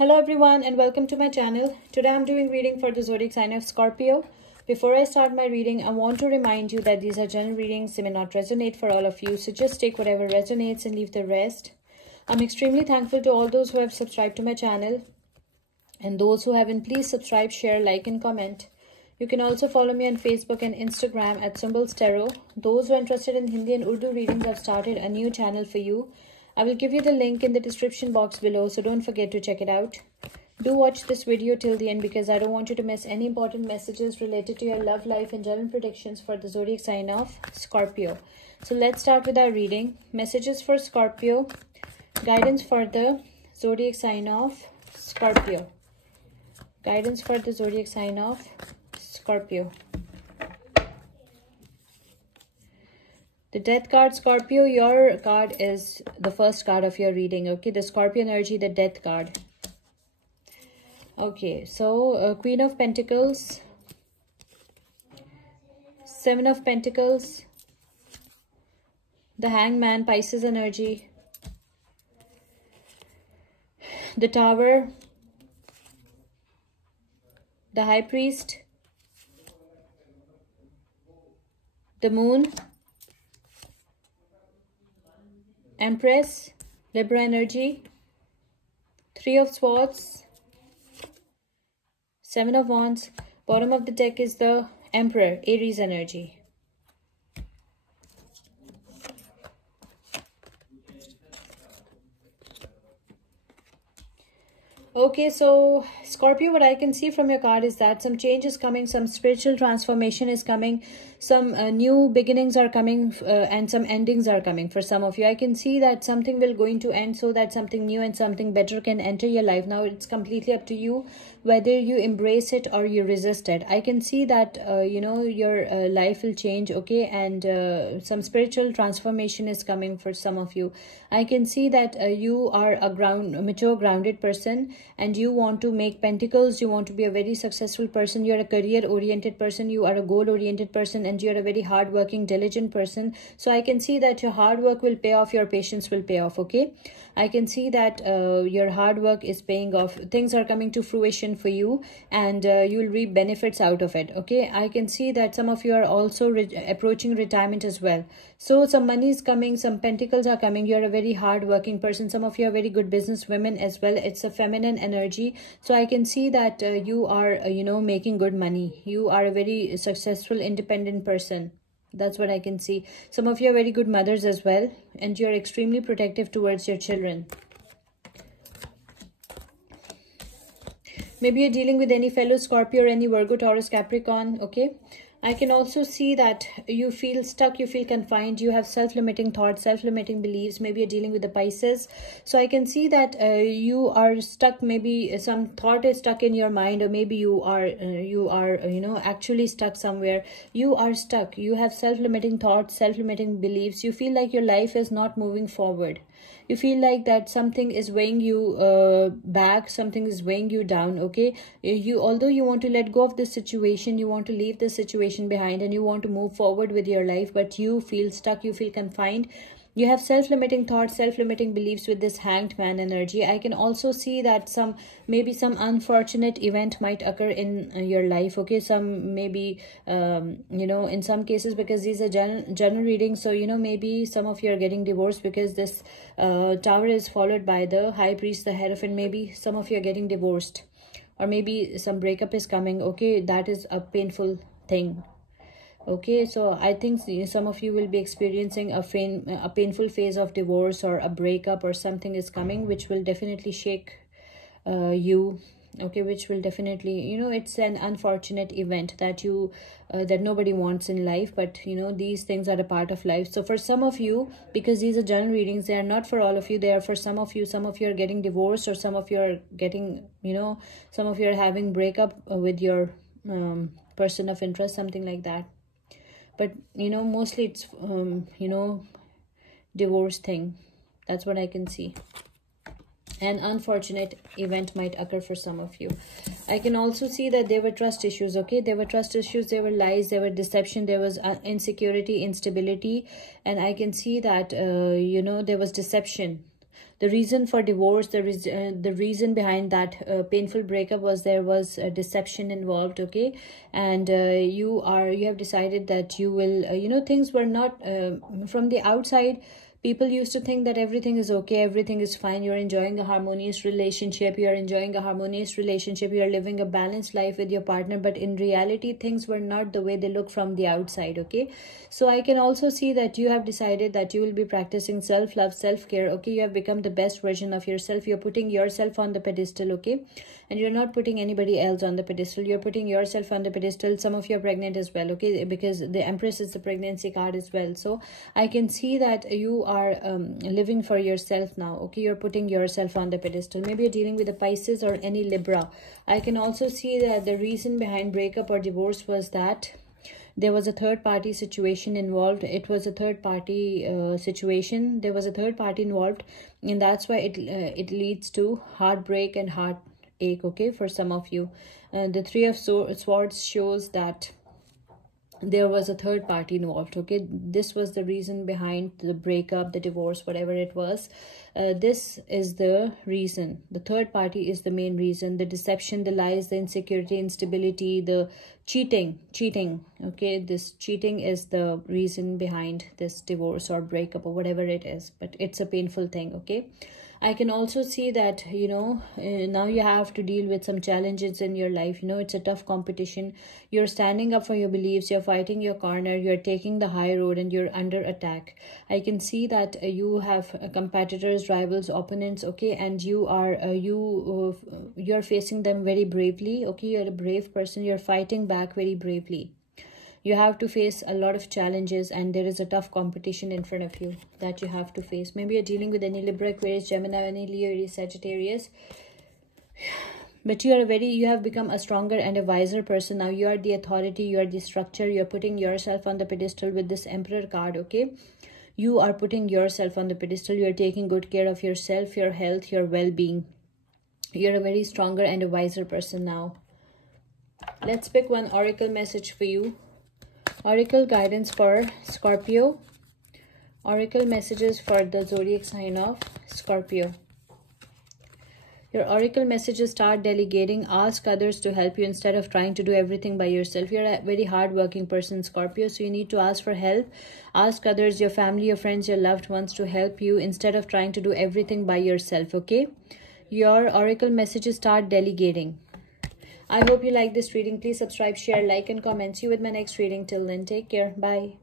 Hello everyone and welcome to my channel. Today I'm doing reading for the zodiac sign of Scorpio. Before I start my reading, I want to remind you that these are general readings. They may not resonate for all of you, so just take whatever resonates and leave the rest. I'm extremely thankful to all those who have subscribed to my channel, and those who haven't, please subscribe, share, like and comment. You can also follow me on Facebook and Instagram at Symbols Tarot. Those who are interested in Hindi and Urdu readings, I've started a new channel for you. I will give you the link in the description box below, so don't forget to check it out. Do watch this video till the end because I don't want you to miss any important messages related to your love life and general predictions for the zodiac sign of Scorpio. So let's start with our reading. Messages for Scorpio. Guidance for the zodiac sign of Scorpio. Guidance for the zodiac sign of Scorpio. The Death card, Scorpio, your card is the first card of your reading, okay? The Scorpio energy, the Death card. Okay, so Queen of Pentacles, Seven of Pentacles, the Hangman, Pisces energy, the Tower, the High Priest, the Moon, Empress, Libra energy, Three of Swords, Seven of Wands. Bottom of the deck is the Emperor, Aries energy. Okay, so Scorpio, what I can see from your card is that some change is coming, some spiritual transformation is coming, some new beginnings are coming, and some endings are coming for some of you. I can see that something will going to end so that something new and something better can enter your life. Now it's completely up to you whether you embrace it or you resist it. I can see that you know, your life will change, okay, and some spiritual transformation is coming for some of you. I can see that you are a mature grounded person, and you want to make pentacles. You want to be a very successful person. You're a career oriented person, you are a goal oriented person, and you're a very hardworking, diligent person. So I can see that your hard work will pay off, your patience will pay off, okay? I can see that your hard work is paying off. Things are coming to fruition for you, and you'll reap benefits out of it, okay? I can see that some of you are also approaching retirement as well. So some money is coming, some pentacles are coming. You're a very hardworking person. Some of you are very good business women as well. It's a feminine energy. So I can see that you are, you know, making good money. You are a very successful, independent person. That's what I can see. Some of you are very good mothers as well, and you're extremely protective towards your children. Maybe you're dealing with any fellow Scorpio or any Virgo, Taurus, Capricorn, okay? I can also see that you feel stuck, you feel confined, you have self-limiting thoughts, self-limiting beliefs. Maybe you're dealing with the Pisces. So I can see that you are stuck. Maybe some thought is stuck in your mind, or maybe you are, you know, actually stuck somewhere. You are stuck. You have self-limiting thoughts, self-limiting beliefs. You feel like your life is not moving forward. You feel like that something is weighing you back, something is weighing you down, okay? Although you want to let go of this situation, you want to leave this situation behind, and you want to move forward with your life, but you feel stuck, you feel confined. You have self-limiting thoughts, self-limiting beliefs with this Hanged Man energy. I can also see that maybe some unfortunate event might occur in your life, okay? Some maybe, you know, in some cases, because these are general readings, so, you know, maybe some of you are getting divorced because this Tower is followed by the High Priest, the Hierophant. Maybe some of you are getting divorced, or maybe some breakup is coming, okay? That is a painful thing. Okay, so I think some of you will be experiencing a painful phase of divorce or a breakup, or something is coming which will definitely shake you, okay? Which will definitely, you know, it's an unfortunate event that you that nobody wants in life, but you know, these things are a part of life. So for some of you, because these are general readings, they are not for all of you, they are for some of you. Some of you are getting divorced, or some of you are getting, you know, some of you are having breakup with your person of interest, something like that. But you know, mostly it's you know, divorce thing. That's what I can see. An unfortunate event might occur for some of you. I can also see that there were trust issues, okay? There were trust issues, there were lies, there were deception, there was insecurity, instability, and I can see that, you know, there was deception. The reason for divorce, the reason behind that painful breakup was there was a deception involved, okay? And you have decided that you will, things were not, from the outside, people used to think that everything is okay, everything is fine, you're enjoying a harmonious relationship, you're living a balanced life with your partner, but in reality, things were not the way they look from the outside, okay? So I can also see that you have decided that you will be practicing self-love, self-care, okay? You have become the best version of yourself. You're putting yourself on the pedestal, okay? And you're not putting anybody else on the pedestal. You're putting yourself on the pedestal. Some of you are pregnant as well, okay? Because the Empress is the pregnancy card as well. So I can see that you are living for yourself now, okay? You're putting yourself on the pedestal. Maybe you're dealing with a Pisces or any Libra. I can also see that the reason behind breakup or divorce was that there was a third party situation involved. It was a third party situation. There was a third party involved, and that's why it leads to heartbreak and heartache, okay, for some of you. The Three of Swords shows that there was a third party involved, okay? This was the reason behind the breakup, the divorce, whatever it was. This is the reason. The third party is the main reason. The deception, the lies, the insecurity, instability, the cheating, okay? This cheating is the reason behind this divorce or breakup or whatever it is, but it's a painful thing, okay? I can also see that, now you have to deal with some challenges in your life. It's a tough competition. You're standing up for your beliefs. You're fighting your corner. You're taking the high road and you're under attack. I can see that you have competitors, rivals, opponents, okay? And you are, you're facing them very bravely, okay? You're a brave person. You're fighting back very bravely. You have to face a lot of challenges and there is a tough competition in front of you that you have to face. Maybe you're dealing with any Libra, Aquarius, Gemini, any Leo, Aries, Sagittarius. But you have become a stronger and a wiser person. Now you are the authority, you are the structure. You're putting yourself on the pedestal with this Emperor card, okay? You are putting yourself on the pedestal. You're taking good care of yourself, your health, your well-being. You're a very stronger and a wiser person now. Let's pick one oracle message for you. Oracle guidance for Scorpio. Oracle messages for the zodiac sign of Scorpio. Your oracle messages: start delegating. Ask others to help you instead of trying to do everything by yourself. You're a very hardworking person, Scorpio, so you need to ask for help. Ask others, your family, your friends, your loved ones to help you instead of trying to do everything by yourself, okay? Your oracle messages: start delegating. I hope you like this reading. Please subscribe, share, like, and comment. See you with my next reading. Till then, take care. Bye.